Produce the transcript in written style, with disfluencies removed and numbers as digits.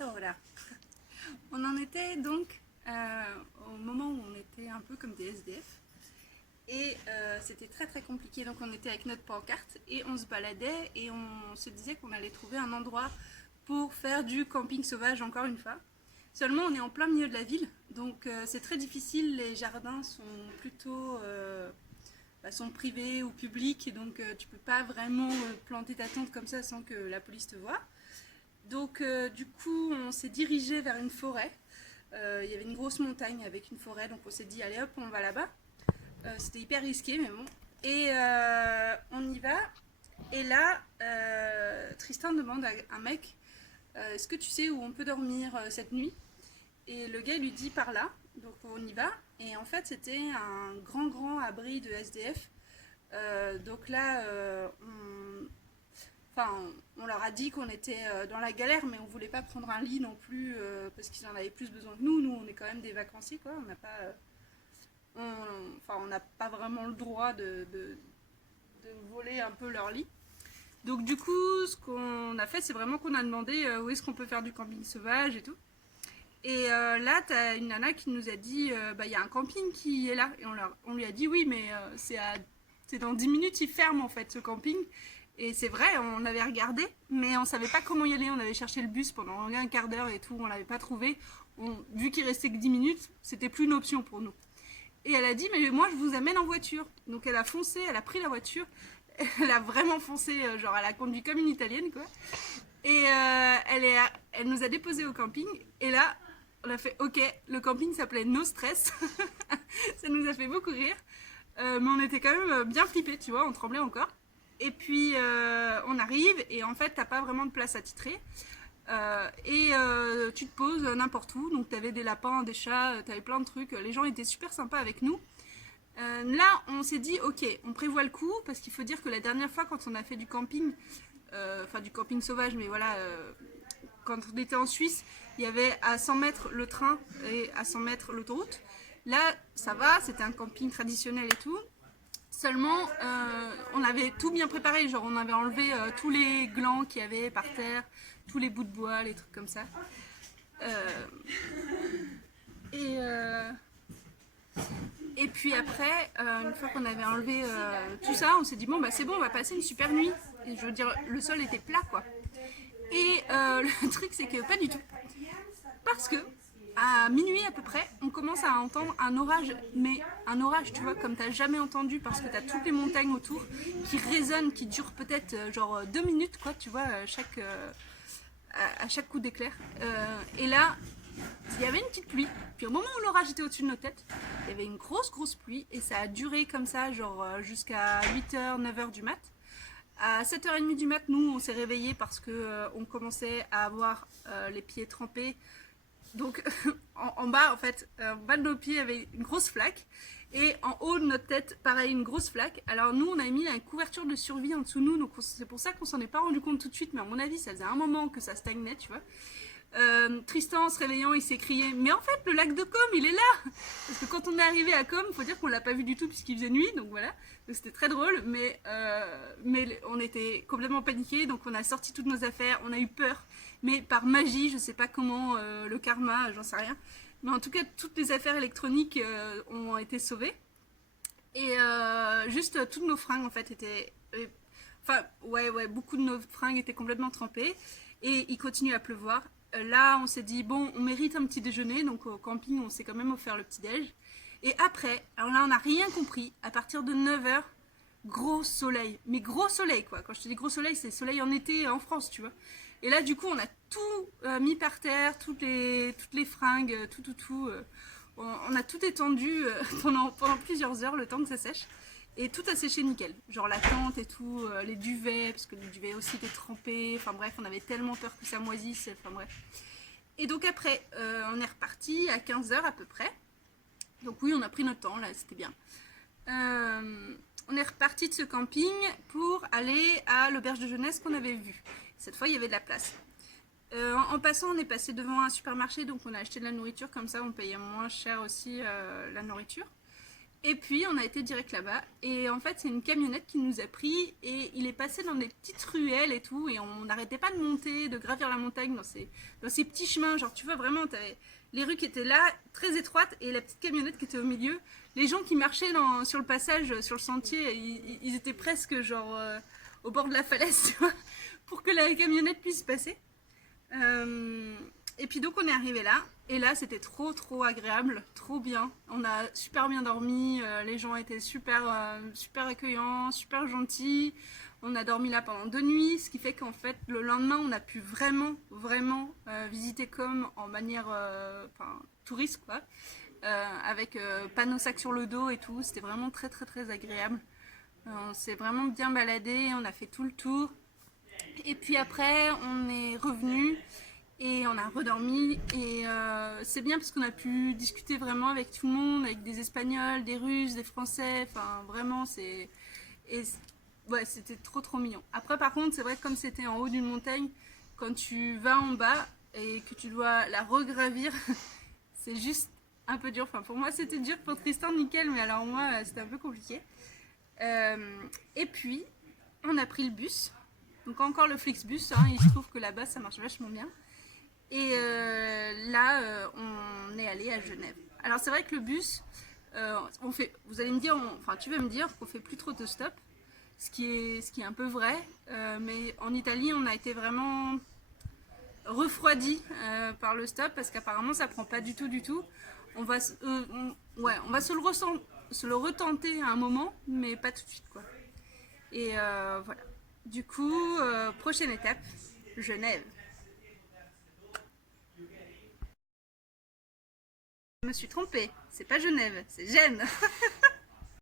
Alors, on en était donc au moment où on était un peu comme des SDF. Et c'était très très compliqué, donc on était avec notre pancarte et on se baladait et on se disait qu'on allait trouver un endroit pour faire du camping sauvage encore une fois. Seulement on est en plein milieu de la ville, donc c'est très difficile, les jardins sont plutôt sont privés ou publics, et donc tu peux pas vraiment planter ta tente comme ça sans que la police te voie. Donc du coup on s'est dirigé vers une forêt, il y avait une grosse montagne avec une forêt, donc on s'est dit allez hop on va là-bas. C'était hyper risqué, mais bon. Et on y va. Et là, Tristan demande à un mec est-ce que tu sais où on peut dormir cette nuit? Et le gars lui dit par là. Donc on y va. Et en fait, c'était un grand abri de SDF. Donc là, on leur a dit qu'on était dans la galère, mais on voulait pas prendre un lit non plus parce qu'ils en avaient plus besoin que nous. Nous, on est quand même des vacanciers, quoi. On n'a pas. On n'a pas vraiment le droit de voler un peu leur lit. Donc du coup, ce qu'on a fait, c'est vraiment qu'on a demandé où est-ce qu'on peut faire du camping sauvage et tout. Et là, t'as une nana qui nous a dit, y a un camping qui est là. Et on lui a dit oui, mais c'est dans 10 minutes, il ferme en fait ce camping. Et c'est vrai, on avait regardé, mais on savait pas comment y aller. On avait cherché le bus pendant un quart d'heure et tout, on l'avait pas trouvé. Vu qu'il restait que 10 minutes, c'était plus une option pour nous. Et elle a dit mais moi je vous amène en voiture. Donc elle a foncé, elle a pris la voiture, elle a vraiment foncé, genre elle a conduit comme une italienne quoi. Et elle nous a déposé au camping. Et là on a fait ok, le camping s'appelait No Stress. Ça nous a fait beaucoup rire. Mais on était quand même bien flippés, tu vois, on tremblait encore. Et puis on arrive et en fait t'as pas vraiment de place attitrée. Tu te poses n'importe où, donc t'avais des lapins, des chats, t'avais plein de trucs, les gens étaient super sympas avec nous. Là on s'est dit ok, on prévoit le coup, parce qu'il faut dire que la dernière fois quand on a fait du camping, du camping sauvage, mais voilà, quand on était en Suisse, il y avait à 100 mètres le train et à 100 mètres l'autoroute. Là ça va, c'était un camping traditionnel et tout. Seulement, on avait tout bien préparé, genre on avait enlevé tous les glands qu'il y avait par terre, tous les bouts de bois, les trucs comme ça. Euh, et, euh, et puis après, une fois qu'on avait enlevé tout ça, on s'est dit bon bah c'est bon, on va passer une super nuit. Et je veux dire, le sol était plat quoi. Et le truc c'est que pas du tout. Parce que à minuit à peu près, on commence à entendre un orage, mais un orage, tu vois, comme t'as jamais entendu, parce que t'as toutes les montagnes autour qui résonnent, qui durent peut-être genre 2 minutes, quoi, tu vois, à chaque coup d'éclair. Et là, il y avait une petite pluie. Puis au moment où l'orage était au-dessus de nos têtes, il y avait une grosse pluie, et ça a duré comme ça, genre jusqu'à 8h, 9h du mat. À 7h30 du mat, nous, on s'est réveillés parce que on commençait à avoir les pieds trempés. Donc en bas, en fait, en bas de nos pieds, il y avait une grosse flaque. Et en haut de notre tête, pareil, une grosse flaque. Alors nous, on a mis une couverture de survie en dessous de nous. Donc c'est pour ça qu'on s'en est pas rendu compte tout de suite. Mais à mon avis, ça faisait un moment que ça stagnait, tu vois. Tristan, en se réveillant, il s'est crié mais en fait le lac de Com il est là, parce que quand on est arrivé à Com, faut dire qu'on l'a pas vu du tout puisqu'il faisait nuit, donc voilà, donc c'était très drôle, mais on était complètement paniqués, donc on a sorti toutes nos affaires, on a eu peur, mais par magie, je sais pas comment, le karma, j'en sais rien, mais en tout cas toutes les affaires électroniques ont été sauvées, et juste toutes nos fringues en fait étaient, beaucoup de nos fringues étaient complètement trempées, et il continue à pleuvoir. Là, on s'est dit, bon, on mérite un petit déjeuner, donc au camping, on s'est quand même offert le petit déj. Et après, alors là, on n'a rien compris. À partir de 9h, gros soleil. Mais gros soleil, quoi. Quand je te dis gros soleil, c'est soleil en été en France, tu vois. Et là, du coup, on a tout mis par terre, toutes les fringues, tout. On a tout étendu pendant plusieurs heures, le temps que ça sèche. Et tout a séché nickel. Genre la tente et tout, les duvets, parce que les duvets aussi étaient trempés. Enfin bref, on avait tellement peur que ça moisisse. Enfin bref. Et donc après, on est reparti à 15h à peu près. Donc oui, on a pris notre temps, là, c'était bien. On est reparti de ce camping pour aller à l'auberge de jeunesse qu'on avait vue. Cette fois, il y avait de la place. En passant, on est passé devant un supermarché, donc on a acheté de la nourriture, comme ça on payait moins cher aussi la nourriture. Et puis on a été direct là-bas et en fait c'est une camionnette qui nous a pris et il est passé dans des petites ruelles et tout et on n'arrêtait pas de monter, de gravir la montagne dans ces petits chemins, genre tu vois vraiment t'avais les rues qui étaient là, très étroites et la petite camionnette qui était au milieu. Les gens qui marchaient sur le passage, sur le sentier, ils étaient presque genre au bord de la falaise, tu vois, pour que la camionnette puisse passer. Et puis donc on est arrivé là, et là c'était trop agréable, trop bien. On a super bien dormi, les gens étaient super accueillants, super gentils. On a dormi là pendant 2 nuits, ce qui fait qu'en fait le lendemain on a pu vraiment visiter comme en manière touriste quoi, avec panneaux sacs sur le dos et tout. C'était vraiment très agréable. On s'est vraiment bien baladé, on a fait tout le tour. Et puis après, on est revenu et on a redormi. Et c'est bien parce qu'on a pu discuter vraiment avec tout le monde, avec des Espagnols, des Russes, des Français. Enfin, vraiment, c'est. Et ouais, c'était trop mignon. Après, par contre, c'est vrai que comme c'était en haut d'une montagne, quand tu vas en bas et que tu dois la regravir, c'est juste un peu dur. Enfin, pour moi, c'était dur. Pour Tristan, nickel, mais alors moi, c'était un peu compliqué. Et puis, on a pris le bus. Donc encore le Flixbus, hein, il se trouve que là-bas ça marche vachement bien. Et là, on est allé à Genève. Alors c'est vrai que le bus, vous allez me dire, enfin tu vas me dire qu'on fait plus trop de stops, ce qui est un peu vrai. Mais en Italie, on a été vraiment refroidi par le stop parce qu'apparemment ça prend pas du tout. On va, on va se le retenter à un moment, mais pas tout de suite quoi. Et voilà. Du coup, prochaine étape, Genève. Je me suis trompée, c'est pas Genève, c'est Gênes.